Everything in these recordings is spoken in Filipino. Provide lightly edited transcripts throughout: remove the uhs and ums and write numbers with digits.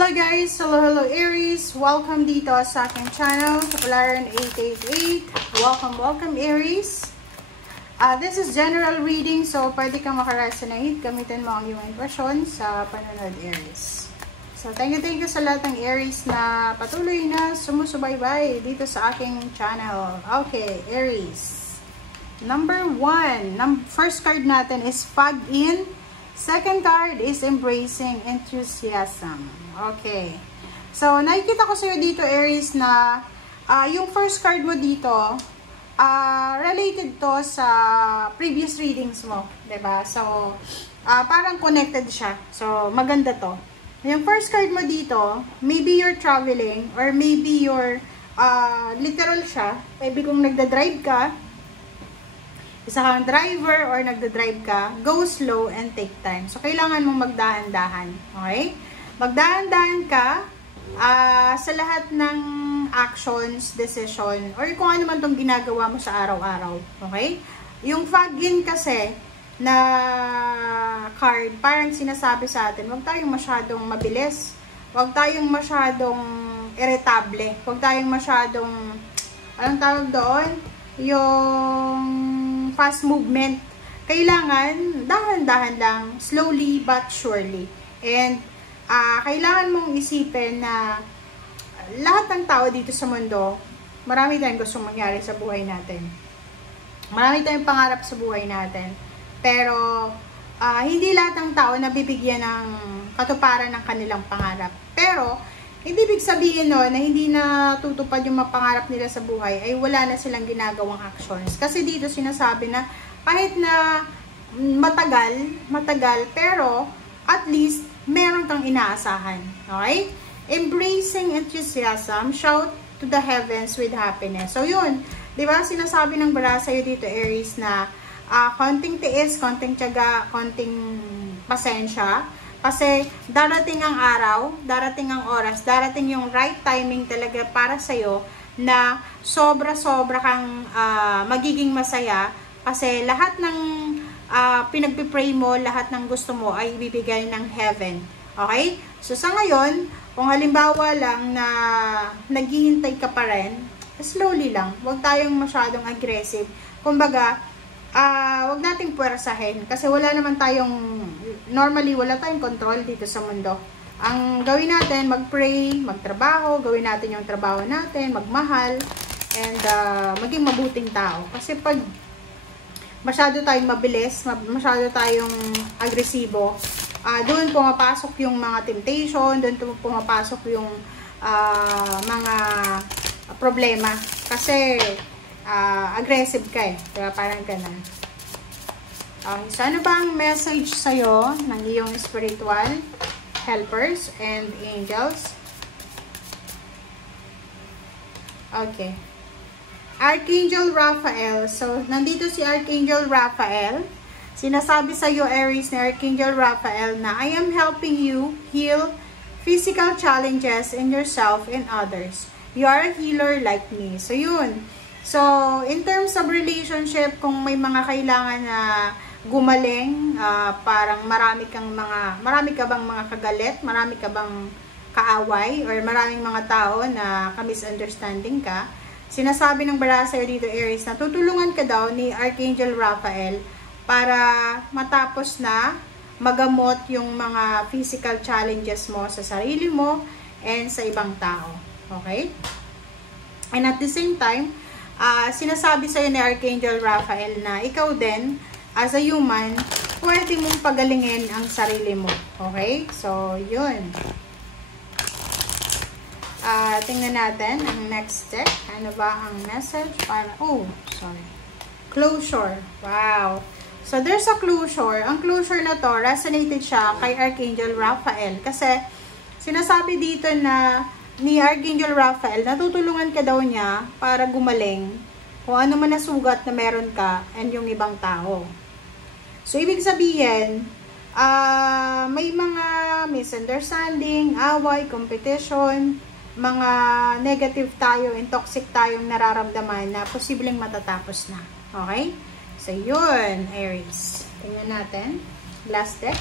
Hello guys! Hello Aries! Welcome dito sa aking channel, Kapalaran 888. Welcome Aries! This is general reading, so pwede kang makaresonate. Gamitin mo ang iyong intuition sa panonood, Aries. So thank you sa lahat ng Aries na patuloy na sumusubaybay dito sa aking channel. Okay, Aries. Number 1. First card natin is Fog In. Second card is Embracing Enthusiasm. Okay. So, nakikita ko sa'yo dito, Aries, na yung first card mo dito, related to sa previous readings mo. Diba? So, parang connected siya. So, maganda to. Yung first card mo dito, maybe you're traveling or maybe you're literal siya. Maybe kung nagda-drive ka, isa kang driver or nagda-drive ka, go slow and take time. So, kailangan mong magdahan-dahan. Okay? Magdahan-dahan ka sa lahat ng actions, decision, or kung ano man itong ginagawa mo sa araw-araw. Okay? Yung Fog In kasi na card, parang sinasabi sa atin, huwag tayong masyadong mabilis. Huwag tayong masyadong irritable. Huwag tayong masyadong, anong tawag doon? Yung fast movement. Kailangan, dahan-dahan lang, slowly but surely. And, kailangan mong isipin na lahat ng tao dito sa mundo, marami tayong gustong mangyari sa buhay natin. Marami tayong pangarap sa buhay natin. Pero, hindi lahat ng tao nabibigyan ng katuparan ng kanilang pangarap. Pero, hindi ibig sabihin no, na hindi na tutupad yung mga pangarap nila sa buhay ay wala na silang ginagawang actions. Kasi dito sinasabi na kahit na matagal, pero at least meron kang inaasahan. Okay? Embracing enthusiasm, shout to the heavens with happiness. So yun, di ba sinasabi ng bara sa'yo dito, Aries, na konting tiis, konting tiyaga, konting pasensya. Kasi darating ang araw, darating ang oras, darating yung right timing talaga para sa'yo na sobra-sobra kang magiging masaya kasi lahat ng pinagpipray mo, lahat ng gusto mo ay ibibigay ng heaven. Okay? So sa ngayon, kung halimbawa lang na naghihintay ka pa rin, slowly lang. Huwag tayong masyadong aggressive. Kumbaga, wag nating puwersahin kasi wala naman tayong normally wala tayong control dito sa mundo. Ang gawin natin, mag-pray, magtrabaho, gawin natin yung trabaho natin, magmahal, and maging mabuting tao. Kasi pag masyado tayong mabilis, masyado tayong agresibo, doon pumapasok yung mga temptation, doon pumapasok yung mga problema. Kasi aggressive ka eh. Diba? Parang ganun. Okay. So, ano ba ang message sa'yo ng iyong spiritual helpers and angels? Okay. Archangel Raphael. So, nandito si Archangel Raphael. Sinasabi sa'yo, Aries, ni Archangel Raphael na I am helping you heal physical challenges in yourself and others. You are a healer like me. So, yun. So, in terms of relationship, kung may mga kailangan na gumaling, parang marami ka bang mga kagalit, marami ka bang kaaway, or maraming mga tao na ka-misunderstanding ka, sinasabi ng bara sa'yo dito, Aries, na tutulungan ka daw ni Archangel Raphael para matapos na magamot yung mga physical challenges mo sa sarili mo and sa ibang tao. Okay? And at the same time, sinasabi sa'yo ni Archangel Raphael na ikaw din, as a human, pwede mong pagalingin ang sarili mo. Okay? So, yun. Tingnan natin ang next step. Ano ba ang message? Closure. Wow. So, there's a closure. Ang closure na to, resonated siya kay Archangel Raphael. Kasi, sinasabi dito na ni Archangel Raphael, natutulungan ka daw niya para gumaling kung ano man na sugat na meron ka and yung ibang tao. So, ibig sabihin, may mga misunderstanding, away, competition, mga negative tayo and toxic tayong nararamdaman na posibleng matatapos na. Okay? So, yun, Aries. Tingnan natin. Last deck.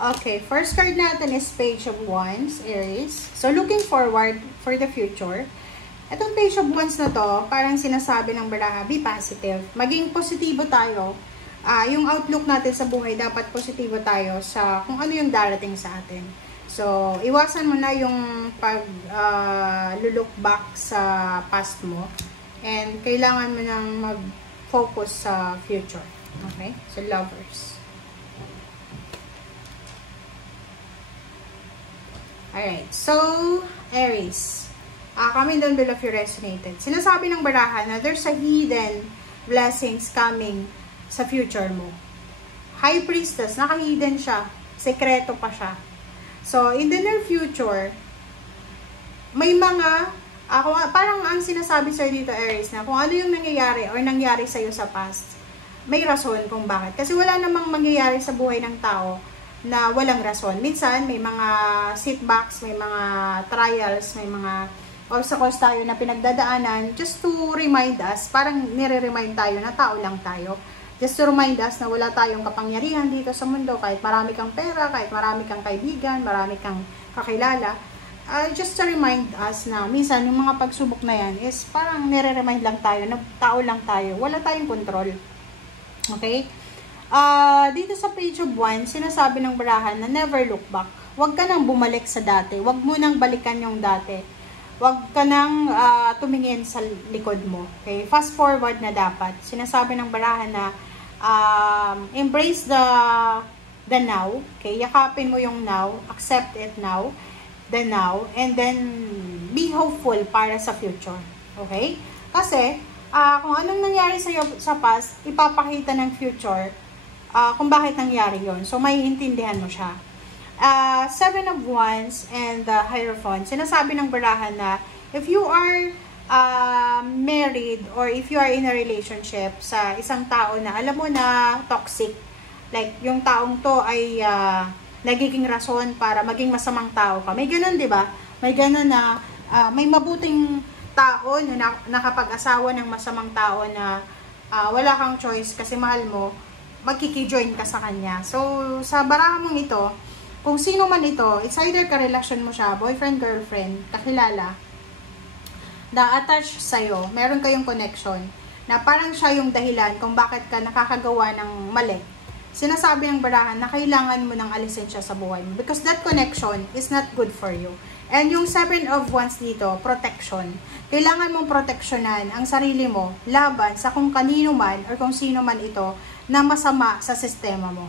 Okay, first card natin is Page of Wands, Aries. So, looking forward for the future. Itong Page of Wands na to, parang sinasabi ng baraha, be positive. Maging positibo tayo. Yung outlook natin sa buhay, dapat positibo tayo sa kung ano yung darating sa atin. So, iwasan mo na yung pag-look back sa past mo. And kailangan mo nang mag-focus sa future. Okay? So, lovers. Alright, so, Aries. Comment down below if you resonated. Sinasabi ng baraha na there's a hidden blessings coming sa future mo. High Priestess, naka-hidden siya. Sekreto pa siya. So, in the near future, may mga, parang ang sinasabi sa'yo dito, Aries, na kung ano yung nangyayari or nangyari sa'yo sa past, may rason kung bakit. Kasi wala namang mangyayari sa buhay ng tao na walang rason. Minsan, may mga setbacks, may mga trials, may mga obstacles tayo na pinagdadaanan just to remind us, parang nire-remind tayo na tao lang tayo. Just to remind us na wala tayong kapangyarihan dito sa mundo, kahit marami kang pera, kahit marami kang kaibigan, marami kang kakilala. Just to remind us na minsan yung mga pagsubok na yan is parang nire-remind lang tayo na tao lang tayo. Wala tayong control. Okay? Dito sa Page of Wands, sinasabi ng barahan na never look back. Huwag ka nang bumalik sa dati. Huwag mo nang balikan yung dati. Huwag ka nang tumingin sa likod mo. Okay? Fast forward na dapat. Sinasabi ng barahan na embrace the now. Okay? Yakapin mo yung now. Accept it now. The now. And then, be hopeful para sa future. Okay? Kasi, kung anong nangyari sa'yo sa past, ipapakita ng future kung bakit nangyari yon. So, may intindihan mo siya. Seven of Wands and the Hierophant. Sinasabi ng barahan na if you are married or if you are in a relationship sa isang tao na alam mo na toxic, like yung taong to ay nagiging rason para maging masamang tao ka. May ganun, di ba? May ganun na may mabuting tao na nakapag-asawa ng masamang tao na wala kang choice kasi mahal mo, magkikijoin ka sa kanya. So, sa baraha mong ito, kung sino man ito, it's either karelasyon mo siya, boyfriend, girlfriend, kakilala, na-attach sa'yo, meron kayong connection, na parang siya yung dahilan kung bakit ka nakakagawa ng mali. Sinasabi ng barahan na kailangan mo nang alisin siya sa buhay mo because that connection is not good for you. And yung Seven of Wands dito, protection. Kailangan mong proteksyonan ang sarili mo laban sa kung kanino man or kung sino man ito na masama sa sistema mo.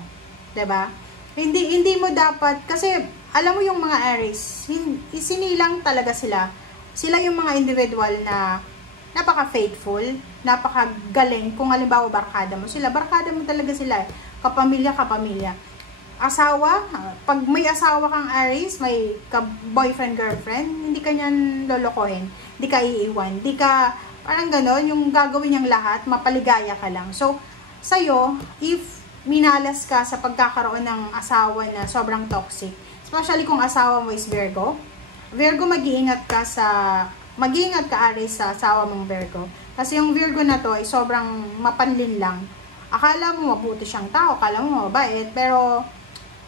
'Di ba? Hindi mo dapat, kasi alam mo yung mga Aries, sinilang talaga sila. Sila yung mga individual na napaka-faithful, napaka-galing. Kung halimbawa barkada mo sila, barkada mo talaga sila. Kapamilya. Asawa, pag may asawa kang Aries, may boyfriend, girlfriend, hindi ka niyan lolokohin, hindi ka iiwan, hindi ka, parang gano'n, yung gagawin niyang lahat, mapaligaya ka lang. So, sa'yo, if minalas ka sa pagkakaroon ng asawa na sobrang toxic, especially kung asawa mo is Virgo, mag-iingat ka Aries sa asawa mong Virgo. Kasi yung Virgo na to ay sobrang mapanlin lang. Akala mo mabuti siyang tao, akala mo mabait, pero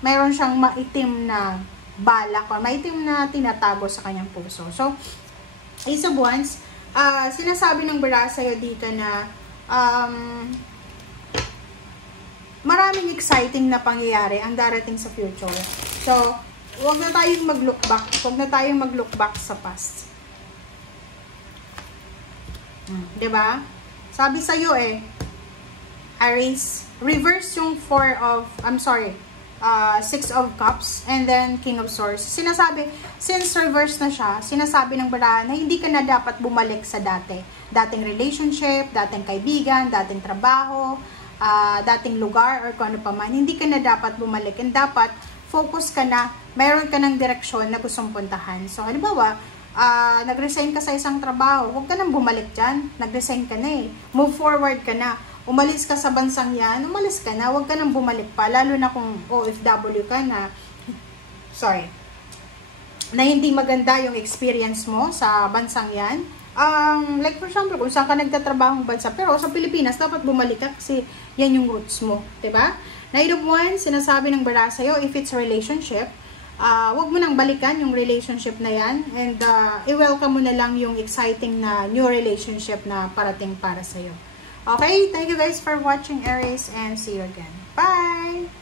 mayroon siyang maitim na balak o maitim na tinatago sa kanyang puso. So, Ace of Wands, sinasabi ng baraha sa'yo dito na maraming exciting na pangyayari ang darating sa future. So, huwag na tayong mag-look back. Huwag na tayong mag-look back sa past. Diba? Sabi sa'yo Aries, reverse yung 6 of Cups and then King of Swords. Sinasabi, since reverse na siya, sinasabi ng baraha na hindi ka na dapat bumalik sa dating relationship, dating kaibigan, dating trabaho, dating lugar or kung ano pa man. Hindi ka na dapat bumalik and dapat focus ka na, mayroon ka ng direksyon na gustong puntahan. So, halimbawa, nag-resign ka sa isang trabaho, huwag ka nang bumalik dyan. Nag-resign ka na Move forward ka na. Umalis ka sa bansang yan, umalis ka na, huwag ka nang bumalik pa. Lalo na kung OFW ka na, na hindi maganda yung experience mo sa bansang yan. Like for example, kung saan ka nagtatrabaho ng bansa, pero sa Pilipinas, dapat bumalik ka kasi yan yung roots mo, diba? Knight of Wands, sinasabi ng bara sa'yo, if it's a relationship, wag mo nang balikan yung relationship na yan. And i-welcome mo na lang yung exciting na new relationship na parating para sa'yo. Okay, thank you guys for watching, Aries, and see you again. Bye!